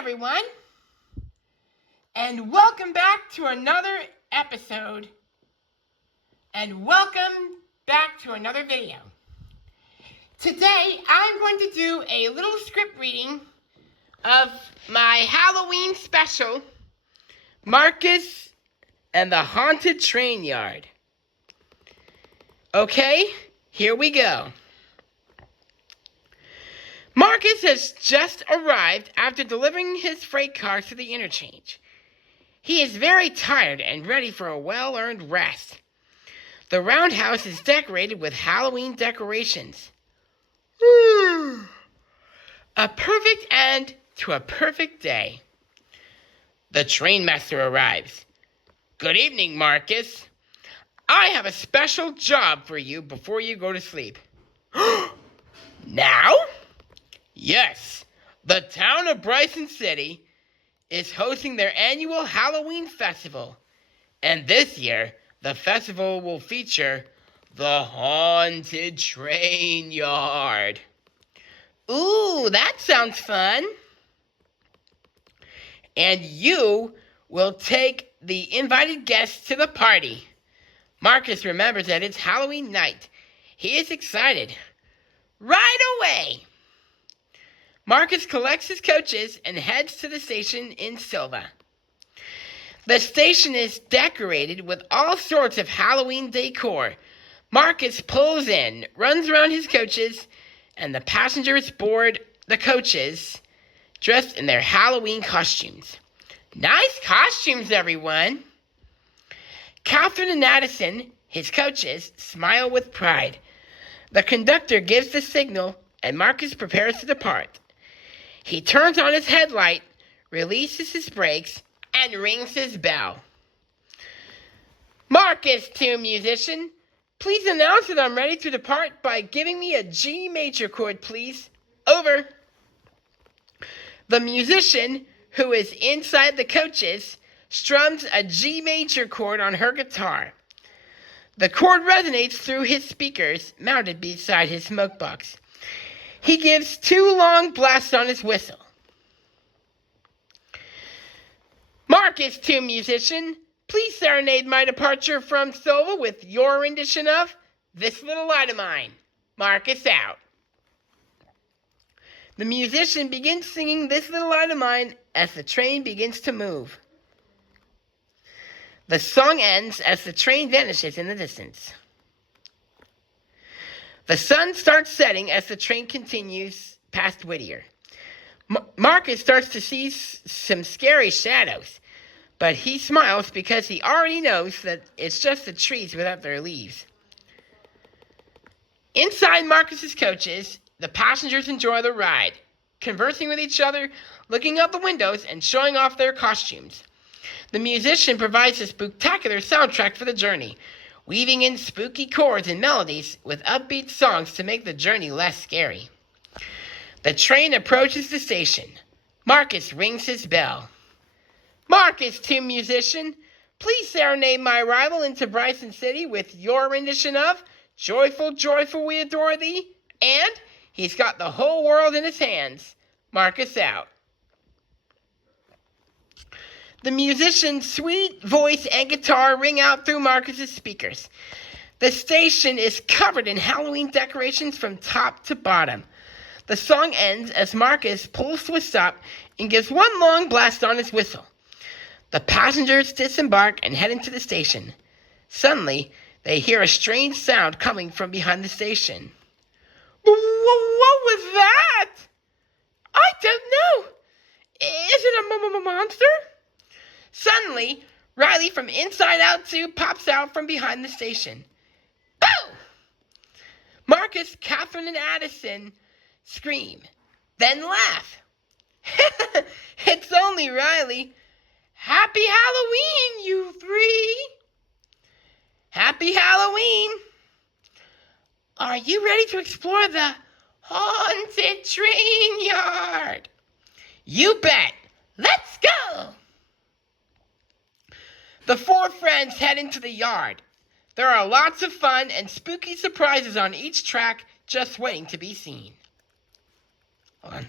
everyone, and welcome back to another episode, and welcome back to another video. Today, I'm going to do a little script reading of my Halloween special, Marcus and the Haunted Train Yard. Okay, here we go. Marcus has just arrived after delivering his freight car to the interchange. He is very tired and ready for a well-earned rest. The roundhouse is decorated with Halloween decorations. A perfect end to a perfect day. The trainmaster arrives. Good evening, Marcus. I have a special job for you before you go to sleep. Now? Yes, the town of Bryson City is hosting their annual Halloween festival. And this year, the festival will feature the Haunted Train Yard. Ooh, that sounds fun. And you will take the invited guests to the party. Marcus remembers that it's Halloween night. He is excited. Right away! Marcus collects his coaches and heads to the station in Silva. The station is decorated with all sorts of Halloween decor. Marcus pulls in, runs around his coaches, and the passengers board the coaches dressed in their Halloween costumes. Nice costumes, everyone! Catherine and Addison, his coaches, smile with pride. The conductor gives the signal, and Marcus prepares to depart. He turns on his headlight, releases his brakes, and rings his bell. Marcus, tune musician, please announce that I'm ready to depart by giving me a G major chord, please. Over. The musician, who is inside the coaches, strums a G major chord on her guitar. The chord resonates through his speakers mounted beside his smoke box. He gives 2 long blasts on his whistle. Marcus, tune musician, please serenade my departure from Silva with your rendition of This Little Light of Mine. Marcus out. The musician begins singing This Little Light of Mine as the train begins to move. The song ends as the train vanishes in the distance. The sun starts setting as the train continues past Whittier. Marcus starts to see some scary shadows, but he smiles because he already knows that it's just the trees without their leaves. Inside Marcus's coaches, the passengers enjoy the ride, conversing with each other, looking out the windows, and showing off their costumes. The musician provides a spectacular soundtrack for the journey, weaving in spooky chords and melodies with upbeat songs to make the journey less scary. The train approaches the station. Marcus rings his bell. Marcus, tune musician, please serenade my arrival into Bryson City with your rendition of Joyful, Joyful, We Adore Thee, and He's Got the Whole World in His Hands. Marcus out. The musician's sweet voice and guitar ring out through Marcus's speakers. The station is covered in Halloween decorations from top to bottom. The song ends as Marcus pulls to a stop and gives 1 long blast on his whistle. The passengers disembark and head into the station. Suddenly, they hear a strange sound coming from behind the station. What was that? I don't know. Is it a monster? Suddenly, Riley from Inside Out 2 pops out from behind the station. Boo! Marcus, Catherine, and Addison scream, then laugh. It's only Riley. Happy Halloween, you 3! Happy Halloween! Are you ready to explore the Haunted Train Yard? You bet! Let's go! The 4 friends head into the yard. There are lots of fun and spooky surprises on each track just waiting to be seen. Hold on.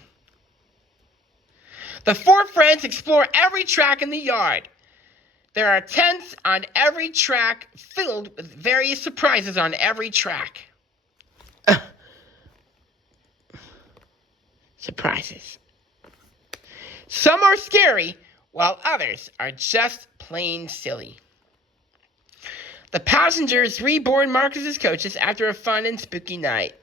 The four friends explore every track in the yard. There are tents on every track filled with various surprises on every track. Surprises. Some are scary, while others are just plain silly. The passengers reboard Marcus as coaches after a fun and spooky night.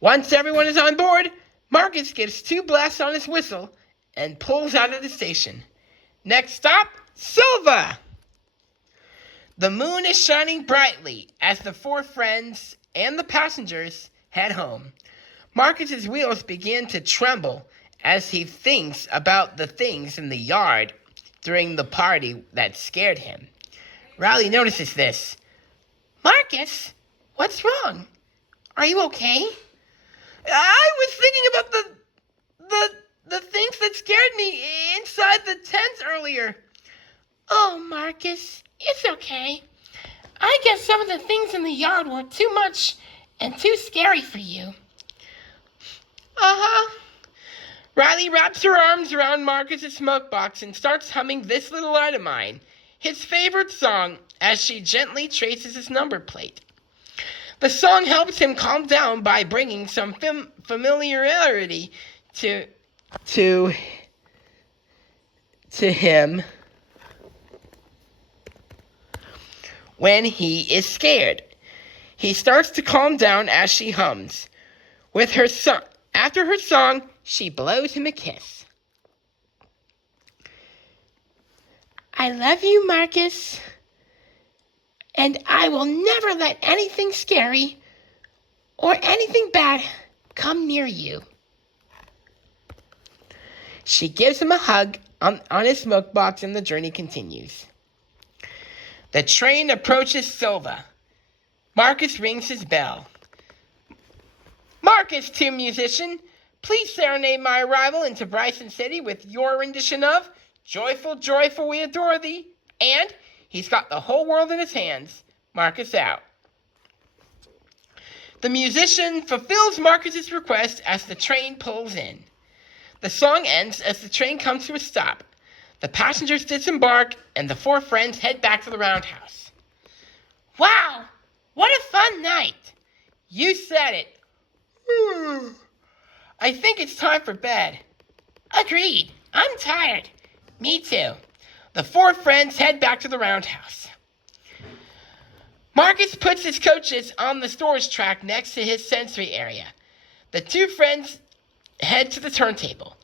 Once everyone is on board, Marcus gives 2 blasts on his whistle and pulls out of the station. Next stop, Silva! The moon is shining brightly as the 4 friends and the passengers head home. Marcus's wheels begin to tremble as he thinks about the things in the yard during the party that scared him. Riley notices this. Marcus, what's wrong? Are you okay? I was thinking about the things that scared me inside the tent earlier. Oh, Marcus, it's okay. I guess some of the things in the yard were too much and too scary for you. Uh-huh. Riley wraps her arms around Marcus's smoke box and starts humming This Little Light of Mine, his favorite song, as she gently traces his number plate. The song helps him calm down by bringing some familiarity to him when he is scared. He starts to calm down as she hums. After her song, she blows him a kiss. I love you, Marcus. And I will never let anything scary or anything bad come near you. She gives him a hug on his smoke box and the journey continues. The train approaches Silva. Marcus rings his bell. Marcus, tune musician, please serenade my arrival into Bryson City with your rendition of Joyful, Joyful, We Adore Thee, and He's Got the Whole World in His Hands. Marcus out. The musician fulfills Marcus's request as the train pulls in. The song ends as the train comes to a stop. The passengers disembark and the 4 friends head back to the roundhouse. Wow, what a fun night. You said it. I think it's time for bed. Agreed. I'm tired. Me too. The 4 friends head back to the roundhouse. Marcus puts his coaches on the storage track next to his sensory area. The 2 friends head to the turntable.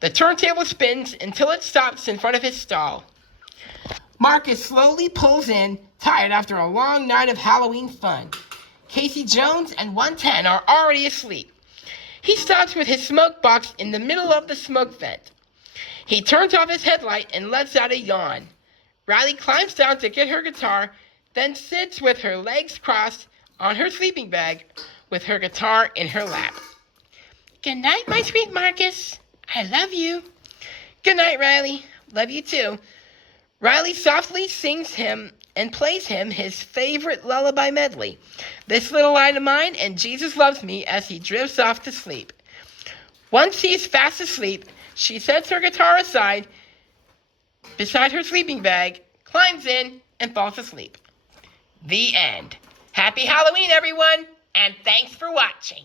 The turntable spins until it stops in front of his stall. Marcus slowly pulls in, tired after a long night of Halloween fun. Casey Jones and 110 are already asleep. He stops with his smoke box in the middle of the smoke vent. He turns off his headlight and lets out a yawn. Riley climbs down to get her guitar, then sits with her legs crossed on her sleeping bag with her guitar in her lap. Good night, my sweet Marcus. I love you. Good night, Riley. Love you too. Riley softly sings him and plays him his favorite lullaby medley, This Little Light of Mine and Jesus Loves Me, as he drifts off to sleep. Once he is fast asleep, she sets her guitar aside beside her sleeping bag, climbs in, and falls asleep. The end. Happy Halloween, everyone, and thanks for watching.